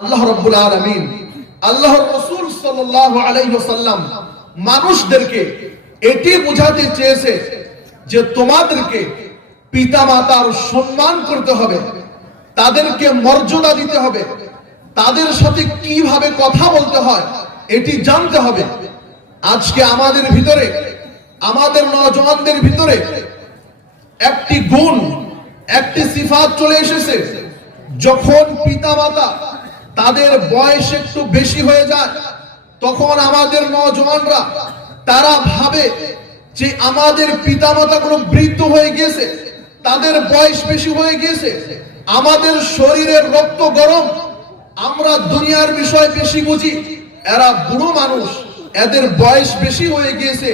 আল্লাহ রাব্বুল আলামিন আল্লাহর রাসূল সাল্লাল্লাহু আলাইহি ওয়াসাল্লাম মানুষদেরকে এটি বোঝাতে চেয়েছে যে তোমাদেরকে পিতামাতার সম্মান করতে হবে, তাদেরকে মর্যাদা দিতে হবে, তাদের সাথে কিভাবে কথা বলতে হয় এটি জানতে হবে। আজকে আমাদের ভিতরে, আমাদের নওজওয়ানদের ভিতরে একটি গুণ, একটি সিফাত চলে এসেছে। যখন পিতামাতা তাদের বয়স একটু বেশি হয়ে যায়, তখন আমাদের নওজওয়ানরা তারা ভাবে যে আমাদের পিতামাতা কোনো বৃদ্ধ হয়ে গিয়েছে, তাদের বয়স বেশি হয়ে গিয়েছে, আমাদের শরীরের রক্ত গরম, আমরা দুনিয়ার বিষয় বেশি বুঝি, এরা বুড়ো মানুষ, এদের বয়স বেশি হয়ে গিয়েছে,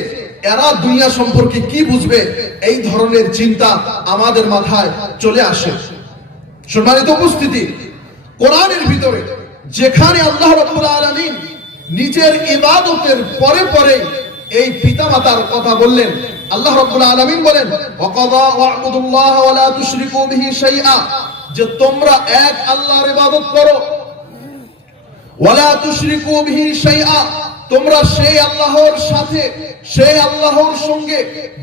এরা দুনিয়া সম্পর্কে কি বুঝবে, এই ধরনের চিন্তা আমাদের মাথায় চলে আসে। সম্মানিত উপস্থিতি, কোরআনের ভিতরে যেখানে আল্লাহ রাব্বুল আলামিন নিজের ইবাদতের পরে পরে এই পিতামাতার কথা বললেন, আল্লাহ রাব্বুল আলামিন বলেন ওয়াকাযা ওয়া'বুদুল্লাহ ওয়া লা তুশরিকু বিহি শাইআ, যে তোমরা এক আল্লাহর ইবাদত করো, ওয়া লা তুশরিকু বিহি শাইআ, তোমরা সেই আল্লাহর সাথে, সেই আল্লাহর সঙ্গে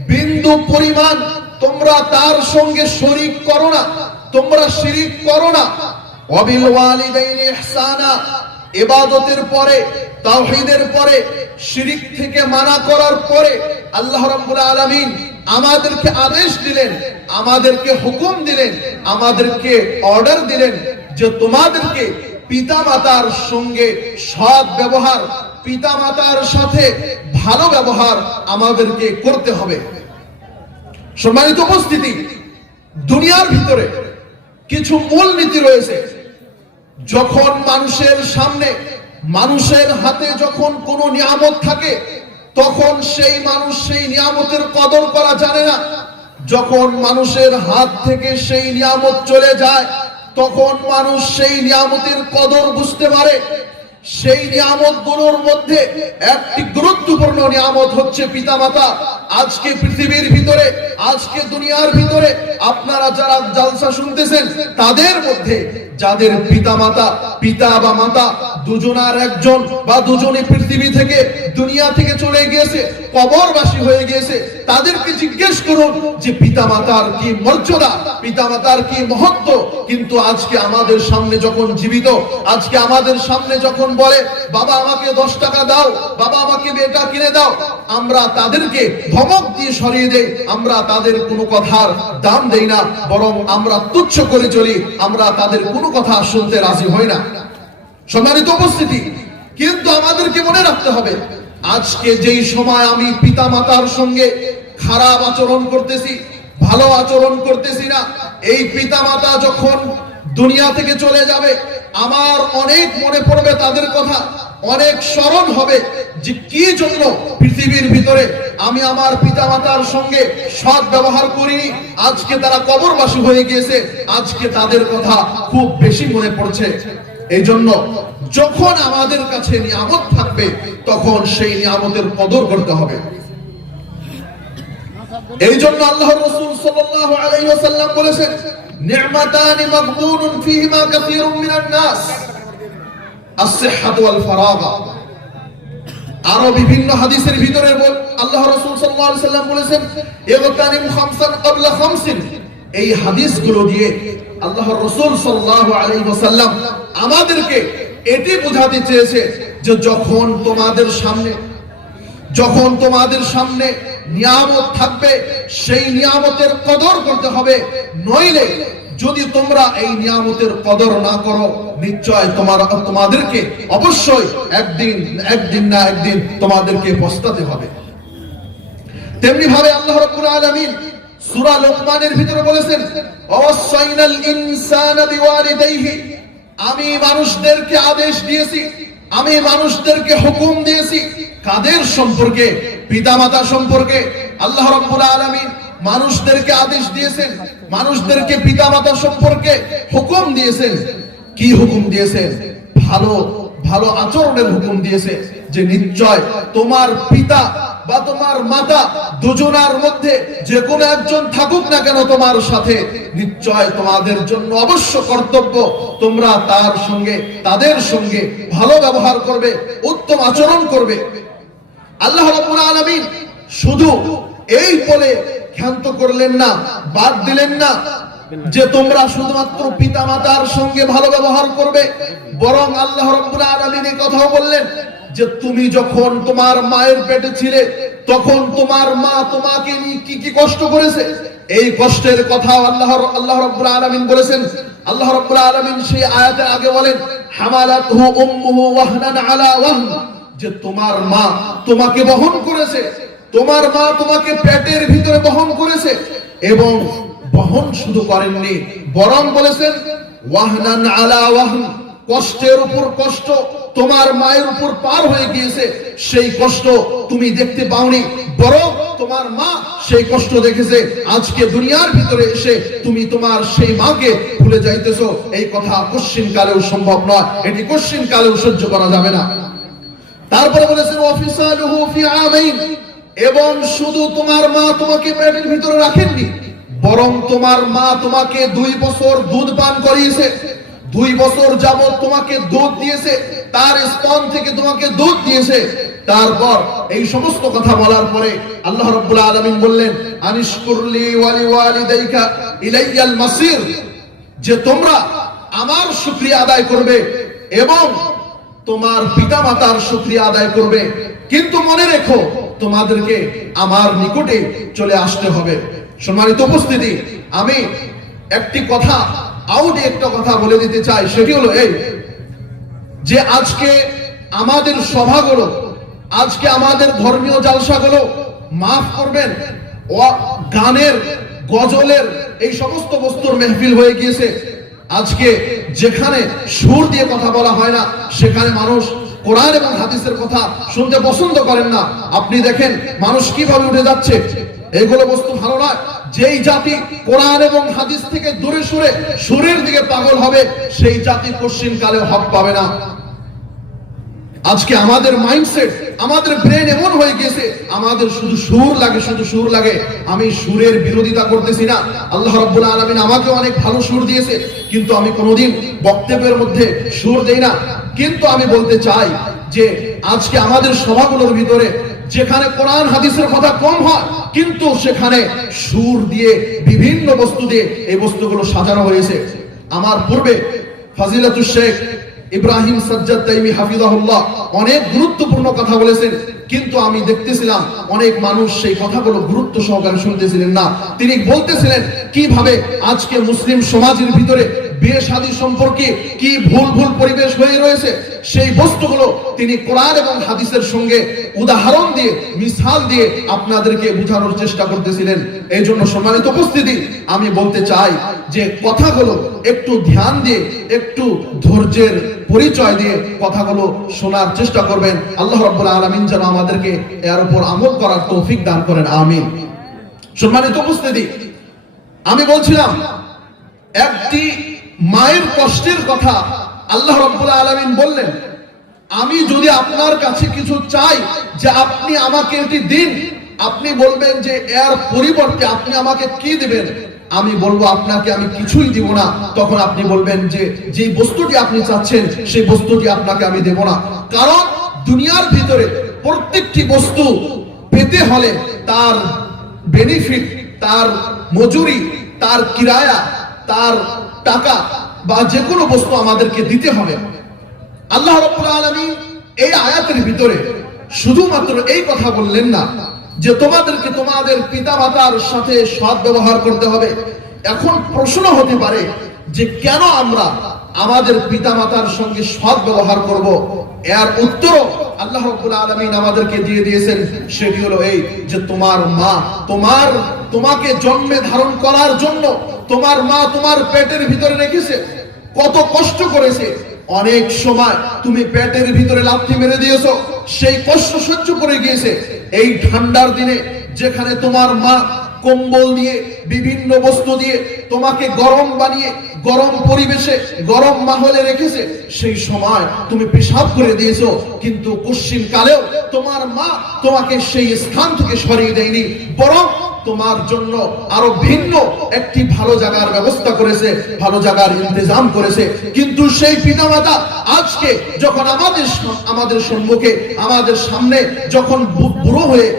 বিন্দু পরিমাণ তোমরা তার সঙ্গে শরীক করো না, তোমরা শিরিক করো না। ওয়াবিল ওয়ালিদাইনি ইহসানা, ইবাদতের পরে, তাওহীদের পরে, শিরিক থেকে মানা করার পরে আল্লাহ রাব্বুল আলামিন আমাদেরকে আদেশ দিলেন, আমাদেরকে হুকুম দিলেন, আমাদেরকে অর্ডার দিলেন যে তোমাদেরকে পিতামাতার সঙ্গে সৎ ব্যবহার, পিতামাতার সাথে ভালো ব্যবহার আমাদেরকে করতে হবে। সম্মানিত উপস্থিতি, দুনিয়ার ভিতরে কিছু মূলনীতি রয়েছে। যখন মানুষের সামনে, মানুষের হাতে যখন কোনো নিয়ামত থাকে, তখন সেই মানুষ সেই নিয়ামতের কদর করা জানে না। যখন মানুষের হাত থেকে সেই নিয়ামত চলে যায়, তখন মানুষ সেই নিয়ামতের কদর বুঝতে পারে। সেই নিয়ামতগুলোর মধ্যে একটি গুরুত্বপূর্ণ নিয়ামত হচ্ছে পিতামাতা। আজকে পৃথিবীর ভিতরে, আজকে দুনিয়ার ভিতরে আপনারা যারা জালসা শুনতেছেন, তাদের মধ্যে যাদের পিতামাতা, পিতা বা মাতা দুজনার একজন বা দুজনে পৃথিবী থেকে, দুনিয়া থেকে চলে গিয়েছে, কবরবাসী হয়ে গিয়েছে, তাদেরকে জিজ্ঞেস করুন যে পিতামাতার কি মর্যাদা, পিতামাতার কি মহত্ব। কিন্তু আজকে আমাদের সামনে যখন জীবিত, আজকে আমাদের সামনে যখন বলে বাবা আমাকে 10 টাকা দাও, বাবা আমাকে এটা কিনে দাও, আমরা তাদেরকে ধমক দিয়ে সরিয়ে দেই, আমরা তাদের কোনো কথার দাম দেই না, বরং আমরা তুচ্ছ করে চলি, আমরা তাদের কোনো কথা শুনতে রাজি হই না। সম্মানিত উপস্থিতি, কিন্তু আমাদেরকে মনে রাখতে হবে, আজকে যেই সময় আমি পিতামাতার সঙ্গে খারাপ আচরণ করতেছি, ভালো আচরণ করতেছি না, এই পিতামাতা যখন দুনিয়া থেকে চলে যাবে, আমার অনেক মনে পড়বে তাদের কথা, অনেক স্মরণ হবে যে কি জন্য পৃথিবীর ভিতরে আমি আমার পিতামাতার সঙ্গে সৎ ব্যবহার করিনি। আজকে তারা কবরবাসী হয়ে গিয়েছে, আজকে তাদের কথা খুব বেশি মনে পড়ছে। এই জন্য যখন আমাদের কাছে নিয়ামত থাকবে, তখন সেই নিয়ামতের কদর করতে হবে। এই জন্য আল্লাহর রাসূল সাল্লাল্লাহু আলাইহি ওয়াসাল্লাম বলেছেন নি'মাতানি মাগবুনুন ফীহিমা কাসীরুম মিনান নাস, আস-সিহহাতু ওয়াল ফারাগা। আরো বিভিন্ন হাদিসের ভিতরে আল্লাহর রাসূল সাল্লাল্লাহু আলাইহি ওয়াসাল্লাম বলেছেন ইগতানিম খামসান ক্বাবলা খামসিন। এই হাদিসগুলো দিয়ে আল্লাহর রাসূল সাল্লাল্লাহু আলাইহি ওয়াসাল্লাম আমাদেরকে এটি বোঝাতে চেয়েছে যে যখন তোমাদের সামনে নিয়ামত থাকবে, সেই নিয়ামতের কদর করতে হবে। নইলে যদি তোমরা এই নিয়ামতের কদর না করো, নিশ্চয় তোমাদেরকে অবশ্যই একদিন না একদিন তোমাদেরকে পস্তাতে হবে। তেমনি ভাবে আল্লাহ রাব্বুল আলামিন সূরা লোকমানের ভিতরে বলেছেন ওয়াসাইনাল ইনসানা বিওয়ালিদাইহি, আমি মানুষদেরকে আদেশ দিয়েছি, আমি মানুষদেরকে হুকুম দিয়েছি। কাদের সম্পর্কে? পিতামাতা সম্পর্কে। আল্লাহ রাব্বুল আলামিন মানুষদেরকে আদেশ দিয়েছেন, মানুষদেরকে পিতামাতা সম্পর্কে হুকুম দিয়েছেন। কি হুকুম দিয়েছেন? ভালো আচরণের হুকুম দিয়েছে, যে নিশ্চয় তোমার পিতা বা তোমার মাতা দুজনার মধ্যে যে কোনো একজন থাকুক না কেন তোমার সাথে, নিশ্চয় তোমাদের জন্য অবশ্য কর্তব্য তোমরা তাদের সঙ্গে ভালো ব্যবহার করবে, উত্তম আচরণ করবে। আল্লাহ রাব্বুল আলামিন শুধু এই বলে ক্ষান্ত করলেন না, বাদ দিলেন না যে তোমরা শুধুমাত্র পিতামাতার সঙ্গে ভালো ব্যবহার করবে, বরং আল্লাহ রাব্বুল আলামিন এই কথাও বললেন যে তুমি যখন তোমার মায়ের পেটে ছিলে তখন তোমার মা তোমাকে নিয়ে কি কি কষ্ট করেছে, এই কষ্টের কথাও আল্লাহ রাব্বুল আলামিন বলেছেন। আল্লাহ রাব্বুল আলামিন সেই আয়াতের আগে বলেন হামালাতহু উম্মুহু ওয়াহনান আলা ওয়াহন, যে তোমার মা তোমাকে বহন করেছে, তোমার মা তোমাকে পেটের ভিতরে বহন করেছে, এবং বহন শুধু করেননি বরং বলেছেন ওয়াহনান আলা ওয়াহন, কষ্টের উপর কষ্ট তোমার মায়ের উপর পার হয়ে গিয়েছে, সেই কষ্ট তুমি দেখতে পাওনি, বরং তোমার মা সেই কষ্ট দেখেছে। আজকে দুনিয়ার ভিতরে এসে তুমি তোমার সেই মাকে ভুলে যাইতেছো, এই কথা কোশ্চিন কালেও সম্ভব নয়, এটি কোশ্চিন কালেও সহ্য করা যাবে না। তারপরে বলেছেন ওয়াফিসালুহু ফি আমাইন, এবং শুধু তোমার মা তোমাকে পেটের ভিতরে রাখেননি, বরং তোমার মা তোমাকে 2 বছর দুধ পান করিয়েছে, 2 বছর যাবত তোমাকে দুধ দিয়েছে, তার স্তন থেকে তোমাকে দুধ দিয়েছে। তারপর এই সমস্ত কথা বলার পরে আল্লাহ রাব্বুল আলামিন বললেন আনিশকুরলি ওয়ালি ওয়ালিদাইকা ইলাইয়াল মাসির, যে তোমরা আমার শুকরিয়া আদায় করবে এবং তোমার পিতামাতার শুকরিয়া আদায় করবে, কিন্তু মনে রেখো তোমাদেরকে আমার নিকটে চলে আসতে হবে। সম্মানিত উপস্থিতি, আমি একটা কথা বলে দিতে চাই, সেটি হলো এই যে আজকে আমাদের সভাগুলো, আজকে আমাদের ধর্মীয় জালসাগুলো, মাফ করবেন, গানের গজলের এই সমস্ত বস্তুর মেহফিল হয়ে গিয়েছে। আজকে যেখানে সুর দিয়ে কথা বলা হয় না, সেখানে মানুষ কোরআন এবং হাদিসের কথা শুনতে পছন্দ করেন না। আপনি দেখেন মানুষ কিভাবে উঠে যাচ্ছে, এগুলো বস্তু ভালো নয়। যেই জাতি কোরআন এবং হাদিস থেকে দূরে সরে সুরের দিকে পাগল হবে, সেই জাতি কোশ্চিন কালে হক পাবে না। আজকে আমাদের মাইন্ডসেট, আমাদের ব্রেন এমন হয়ে গেছে, আমাদের শুধু সুর লাগে। আমি সুরের বিরোধিতা করতেছি না, আল্লাহ রাব্বুল আলামিন আমাকে অনেক ভালো সুর দিয়েছে, কিন্তু আমি কোনোদিন বক্তব্যের মধ্যে সুর দেই না। কিন্তু আমি বলতে চাই যে আজকে আমাদের সভাগুলোর ভিতরে যেখানে কোরআন হাদিসের কথা কম হয়, কিন্তু সেখানে সুর দিয়ে বিভিন্ন বস্তু দিয়ে এই বস্তুগুলো সাজানো হয়েছে। আমার পূর্বে ফাজিলাতুশ শেখ ইব্রাহিম সাজ্জাদ তাইমি হাফিজাহুল্লাহ অনেক গুরুত্বপূর্ণ কথা বলেছেন, কিন্তু আমি দেখতেছিলাম অনেক মানুষ সেই কথাগুলো গুরুত্ব সহকারে শুনতেছিলেন না। তিনি বলতেছিলেন কিভাবে আজকে মুসলিম সমাজের ভিতরে বিয়ে শাদী সম্পর্কে কি ভুল পরিবেশ হয়ে রয়েছে, সেই বস্তুগুলো তিনি কোরআন এবং হাদিসের সঙ্গে উদাহরণ দিয়ে, মিসাল দিয়ে আপনাদেরকে বোঝানোর চেষ্টা করতেছিলেন। এই জন্য সম্মানিত উপস্থিতি, আমি বলতে চাই যে কথাগুলো একটু ধ্যান দিয়ে, একটু ধৈর্যের পরিচয় দিয়ে কথাগুলো শোনার চেষ্টা করবেন। আল্লাহ রাব্বুল আলামিন যেন আমাদেরকে এর উপর আমল করার তৌফিক দান করেন, আমিন। সম্মানিত উপস্থিতি, আমি বলছিলাম একটি মায়ের কষ্টের কথা আল্লাহ রাব্বুল আলামিন বললেন, আমি যদি আপনার কাছে কিছু চাই যে আপনি আমাকে এটি দিন, আপনি বলবেন যে এর পরিবর্তে আপনি আমাকে কি দিবেন, আমি বলবো আপনাকে আমি কিছুই দিব না। তখন আপনি বলবেন যে যে বস্তুটি আপনি চাচ্ছেন সেই বস্তুটি আপনাকে আমি দেব না। কারণ দুনিয়ার ভিতরে প্রত্যেকটি বস্তু পেতে হলে তার বেনিফিট, তার মজুরি, তার কিরায়া, তার টাকা বা যে কোনো বস্তু আমাদেরকে দিতে হবে। আল্লাহ রাব্বুল আলামিন এই আয়াতের ভিতরে শুধুমাত্র এই কথা বললেন না যে তোমাদেরকে তোমাদের পিতামাতার সাথে সৎ ব্যবহার করতে হবে। এখন প্রশ্ন হতে পারে যে কেন আমরা আমাদের পিতামাতার সঙ্গে সৎ ব্যবহার করব? এর উত্তর আল্লাহ রাব্বুল আলামিন আমাদেরকে দিয়ে দিয়েছেন। সেটি হলো এই যে তোমার মা তোমাকে জন্মে ধারণ করার জন্য তোমার মা তোমার পেটের ভিতরে রেখেছে, কত কষ্ট করেছে। অনেক সময় তুমি পেটের ভিতরে লাথি মেরে দিয়েছো, সেই কষ্ট সহ্য করে গিয়েছে। এই ঠান্ডার দিনে যেখানে তোমার মা কম্বল দিয়ে, বিভিন্ন বস্তু দিয়ে তোমাকে গরম বানিয়ে গরম পরিবেশে গরম মাহলে রেখেছে, সেই সময় তুমি পেশাব করে দিয়েছো, কিন্তু কোশ্চিন কালেও তোমার মা তোমাকে সেই স্থান থেকে সরিয়ে দেয়নি, বরং তোমার জন্য আরো ভিন্ন একটি ভালো জায়গার ব্যবস্থা করেছে, ভালো জায়গার ইন্তজাম করেছে। কিন্তু সেই পিতামাতা আজকে যখন আমাদের সম্মুখে, আমাদের সামনে যখন বুড়ো হয়ে,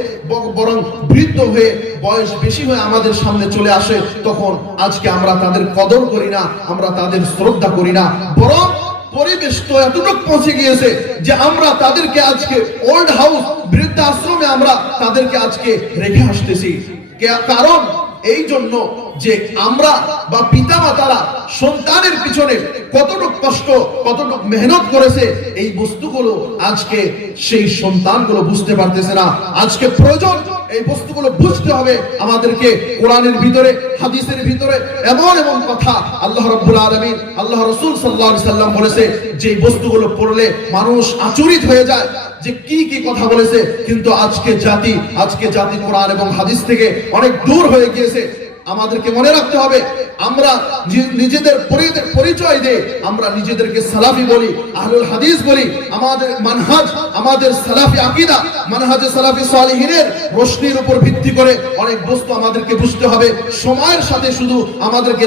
বরং বৃদ্ধ হয়ে, বয়স বেশি হয়ে আমাদের সামনে চলে আসে, তখন আজকে আমরা তাদের কদর করি না, আমরা তাদের শ্রদ্ধা করি না, বরং পরিবেশ তো এতটুকু পৌঁছে গিয়েছে যে আমরা তাদেরকে আজকে ওল্ড হাউস, বৃদ্ধাশ্রমে আমরা তাদেরকে আজকে রেখে আসতেছি। কারণ এই জন্য যে আমরা বা পিতা মাতারা সন্তানের পিছনে কতটুকু কষ্ট, কতটুকু মেহনত করেছে, এই বস্তুগুলো আজকে সেই সন্তানগুলো বুঝতে পারতেছে না। আজকে প্রয়োজন এই বস্তুগুলো বুঝতে হবে আমাদেরকে। কোরআনের ভিতরে, হাদিসের ভিতরে এমন এমন কথা আল্লাহ রাব্বুল আলামিন, আল্লাহ রাসূল সাল্লাল্লাহু আলাইহি সাল্লাম বলেছে, যে বস্তুগুলো পড়লে মানুষ আচরিত হয়ে যায় যে কি কি কথা বলেছে। কিন্তু আজকে জাতি কোরআন এবং হাদিস থেকে অনেক দূর হয়ে গিয়েছে। আমাদেরকে মনে রাখতে হবে, আমরা নিজেদের পরিচয় দিয়ে আমরা নিজেদেরকে সালাফি বলি, আহলুল হাদিস বলি। আমাদের মানহাজ, আমাদের সালাফি আকীদা, মানহাজে সালাফি সালিহিনের রোশনির উপর ভিত্তি করে অনেক বস্তু আমাদেরকে বুঝতে হবে। সময়ের সাথে শুধু আমাদেরকে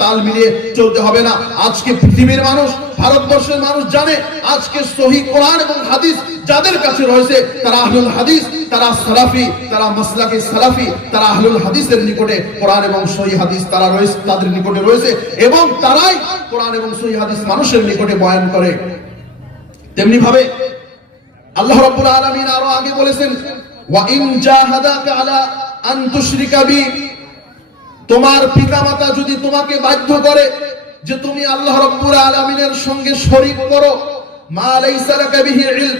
তাল মিলিয়ে চলতে হবে না। আজকে পৃথিবীর মানুষ, ভারতবর্ষের মানুষ জানে আজকে সহিহ কোরআন এবং হাদিস যাদের কাছে রয়েছে তারা আহলুল হাদিস, তারা সালাফি, তারা মাসলাকে সালাফি, তারা আহলুল হাদিসের নিকটে কোরআন এবং সহিহ হাদিস তারা রয়েছে, তাদের নিকটে রয়েছে, এবং তারাই কোরআন এবং সহিহ হাদিস মানুষের নিকটে বয়ান করে। তেমনি ভাবে আল্লাহ রাব্বুল আলামিন আরো আগে বলেছেন, ওয়া ইন জাহাদাকা আলা আন তুশরিকা বি, তোমার পিতামাতা যদি তোমাকে বাধ্য করে যে তুমি আল্লাহ রাব্বুল আলামিনের সঙ্গে শরীক করো, মা লাইসা লাকা বিহি ইলম,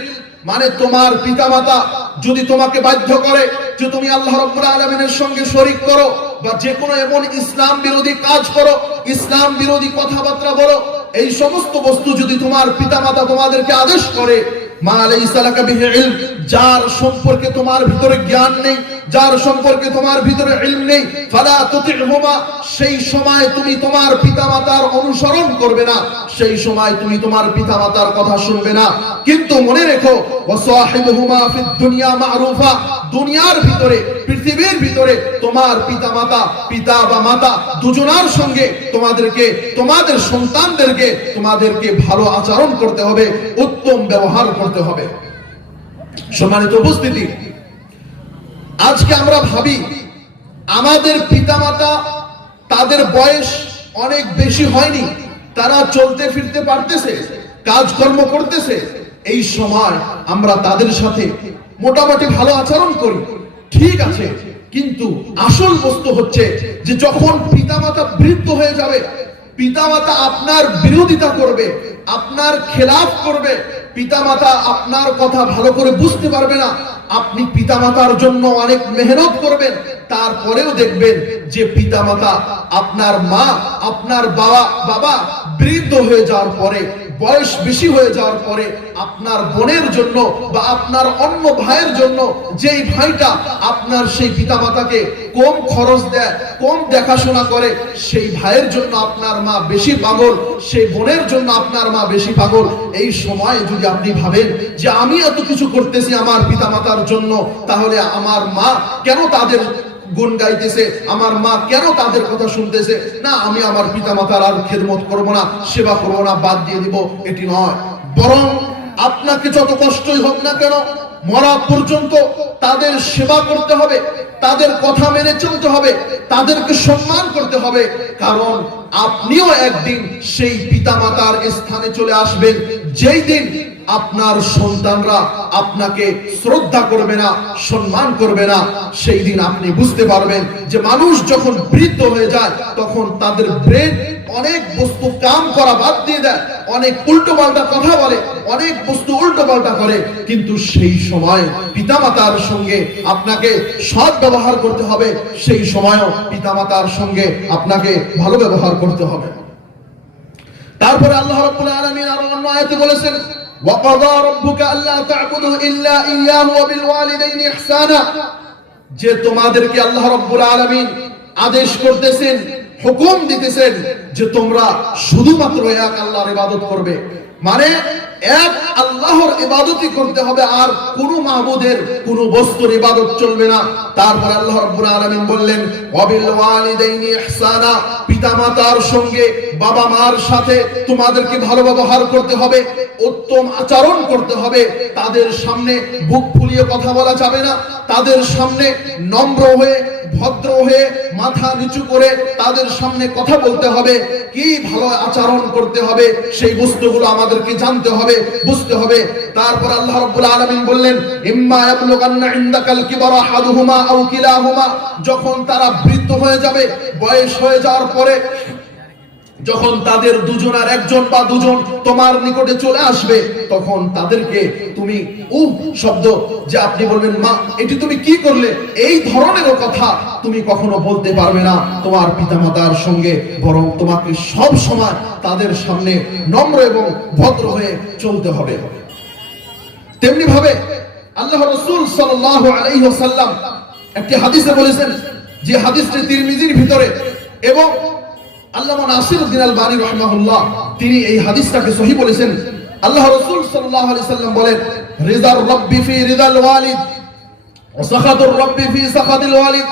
মানে তোমার পিতামাতা যদি তোমাকে বাধ্য করে যে তুমি আল্লাহ রাব্বুল আলামিনের সঙ্গে শরীক করো, বা যে কোনো এমন ইসলাম বিরোধী কাজ করো, ইসলাম বিরোধী কথাবার্তা বলো, এই সমস্ত বস্তু যদি তোমার পিতামাতা তোমাদেরকে আদেশ করে, মা লাইসা লাকা বিহি ইলম, যার সম্পর্কে তোমার ভিতরে জ্ঞান নেই, যার সম্পর্কে তোমার ভিতরে ইলম নেই, ফালা তুতিহুমা, সেই সময় তুমি তোমার পিতামাতার অনুসরণ করবে না, সেই সময় তুমি তোমার পিতামাতার কথা শুনবে না। কিন্তু মনে রেখো, ওয়াসাহিবুহুমা ফিদ দুনিয়া মারুফা, দুনিয়ার ভিতরে, পৃথিবীর ভিতরে তোমার পিতামাতা, পিতা বা মাতা দুজনার সঙ্গে তোমাদের সন্তানদেরকে ভালো আচরণ করতে হবে, উত্তম ব্যবহার করতে হবে। সম্মানিত উপস্থিতি, আজকে আমরা ভাবি আমাদের পিতামাতা, তাদের বয়স অনেক বেশি হয়নি, তারা চলতে ফিরতে পারতেছে, কাজকর্ম করতেছে, এই সময় আমরা তাদের সাথে মোটামুটি ভালো আচরণ করি, ঠিক আছে। কিন্তু আসল বস্তু হচ্ছে যে যখন পিতামাতা বৃদ্ধ হয়ে যাবে, পিতামাতা আপনার বিরোধিতা করবে, আপনার খেলাফ করবে, পিতামাতা আপনার কথা ভালো করে বুঝতে পারবে না, আপনি পিতামাতার জন্য অনেক মেহনত করবেন, তারপরেও দেখবেন যে পিতামাতা, আপনার মা, আপনার বাবা বৃদ্ধ হয়ে যাওয়ার পরে, বয়স বেশি হয়ে যাওয়ার পরে, আপনার বোনের জন্য বা আপনার অন্য ভাইয়ের জন্য, যেই ভাইটা আপনার সেই পিতামাতাকে কম খরচ দেয়, কম দেখাশোনা করে, সেই ভাইয়ের জন্য আপনার মা বেশি পাগল, সেই বোনের জন্য আপনার মা বেশি পাগল। এই সময় যদি আপনি ভাবেন যে আমি এত কিছু করতেছি আমার পিতামাতার জন্য, তাহলে আমার মা কেন তাদের গুণ গাইতেছে, আমার মা কেন তাদের কথা শুনতেছে না, আমি আমার পিতামাতার আর খেদমত করব না, সেবা করব না, বাদ দিয়ে দিব, এটি নয়। বরং আপনাকে যত কষ্টই হোক না কেন, মরা পর্যন্ত তাদের সেবা করতে হবে, তাদের কথা মেনে চলতে হবে, তাদেরকে সম্মান করতে হবে। কারণ আপনিও একদিন সেই পিতামাতার স্থানে চলে আসবেন, যেই দিন আপনার সন্তানরা আপনাকে শ্রদ্ধা করবে না, সম্মান করবে না। সেই দিন আপনি বুঝতে পারবেন যে মানুষ যখন বৃদ্ধ হয়ে যায়, তখন তাদের ব্রেন অনেক বস্তু কাম করা বাদ দিয়ে দেয়, অনেক উল্টো পাল্টা কথা বলে, অনেক বস্তু উল্টো পাল্টা করে। কিন্তু সেই সময় পিতামাতার সঙ্গে আপনাকে সৎ ব্যবহার করতে হবে, সেই সময়ও পিতামাতার সঙ্গে আপনাকে ভালো ব্যবহার করতে হবে। তারপরে আল্লাহ রাব্বুল আলামিন আরো অন্য আয়াতে বলেছেন, ওয়াকাযা রাব্বুকা আল্লা তা'বুদু ইল্লা ইয়্যাহু ওয়া বিল ওয়ালিদাইনি ইহসানা, যে তোমাদেরকে আল্লাহ রাব্বুল আলামিন আদেশ করতেছেন হুকুম দিতেছেন যে তোমরা শুধুমাত্র এক আল্লাহর ইবাদত করবে, মানে এক আল্লাহর ইবাদতই করতে হবে, আর কোন মাহবুদের কোন বস্তুর ইবাদত চলবে না। তারপর আল্লাহ রাব্বুল আলামিন বললেন ওয়াবিল ওয়ালিদাইনি ইহসানা, পিতামাতার সঙ্গে বাবা মার সাথে তোমাদেরকে ভালো ব্যবহার করতে হবে, উত্তম আচরণ করতে হবে। তাদের সামনে বুক ফুলিয়ে কথা বলা যাবে না, তাদের সামনে নম্র হয়ে ভদ্র হয়ে মাথা নিচু করে তাদের সামনে কথা বলতে হবে। কি ভালো আচরণ করতে হবে সেই বস্তুগুলো আমাদেরকে জানতে হবে, বুঝতে হবে। তারপর আল্লাহ রাব্বুল আলামিন বললেন ইম্মা ইয়াবলুগান্না ইনদাকাল কিবারা আহাদুহুমা আও কিলাহুমা, যখন তারা বৃদ্ধ হয়ে যাবে, বয়স হয়ে যাওয়ার পরে যখন তাদের দুজনের একজন বা দুজন তোমার নিকটে চলে আসবে, তখন তাদেরকে তুমি শব্দ যে আপনি বলবেন মা এটি তুমি কি করলে, এই ধরনের কথা তুমি কখনো বলতে পারবে না তোমার পিতামাতার সঙ্গে, বরং তোমাকে সব সময় তাদের সামনে নম্র এবং ভদ্র হয়ে চলতে হবে। তেমনি ভাবে আল্লাহ রাসূল সাল্লাল্লাহু আলাইহি ওয়াসাল্লাম একটি হাদিসে বলেছেন, যে হাদিসটি তিরমিজির ভিতরে, এবং আল্লামা নাসিরউদ্দিন আলবানী রাহিমাহুল্লাহ তিনি এই হাদিসটাকে সহিহ বলেছেন। আল্লাহ রাসূল সাল্লাল্লাহু আলাইহি ওয়াসাল্লাম বলেন রিদার রাব্বি ফি রিদাল ওয়ালিদ ওয়া সাখাতুর রাব্বি ফি সাখাতিল ওয়ালিদ।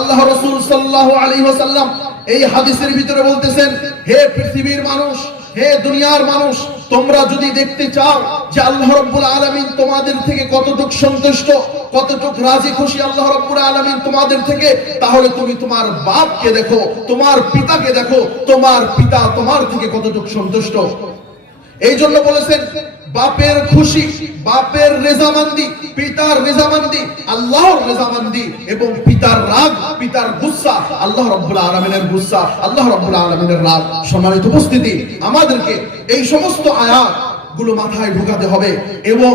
আল্লাহ রাসূল সাল্লাল্লাহু আলাইহি ওয়াসাল্লাম এই হাদিসের ভিতরে বলতেছেন, হে পৃথিবীর মানুষ, হে দুনিয়ার মানুষ, তোমরা যদি দেখতে চাও যে আল্লাহ রাব্বুল আলামিন তোমাদের থেকে কতটুকু সন্তুষ্ট, কতটুকু রাজি খুশি আল্লাহ রাব্বুল আলামিন তোমাদের থেকে, তাহলে তুমি তোমার বাপকে দেখো, তোমার পিতাকে দেখো, তোমার পিতা তোমার থেকে কতটুকু সন্তুষ্ট। এই জন্য বলেছেন বাপের খুশি, বাপের রেজামন্দি, পিতার রেজামন্দি, আল্লাহর রেজামন্দি, এবং পিতার রাগ, পিতার গুসা, আল্লাহ রাব্বুল আলামিনের গুসা, আল্লাহ রাব্বুল আলামিনের রাগ। সম্মানিত উপস্থিতি, আমাদেরকে এই সমস্ত আয়াত গুলো মাথায় ঢোকাতে হবে এবং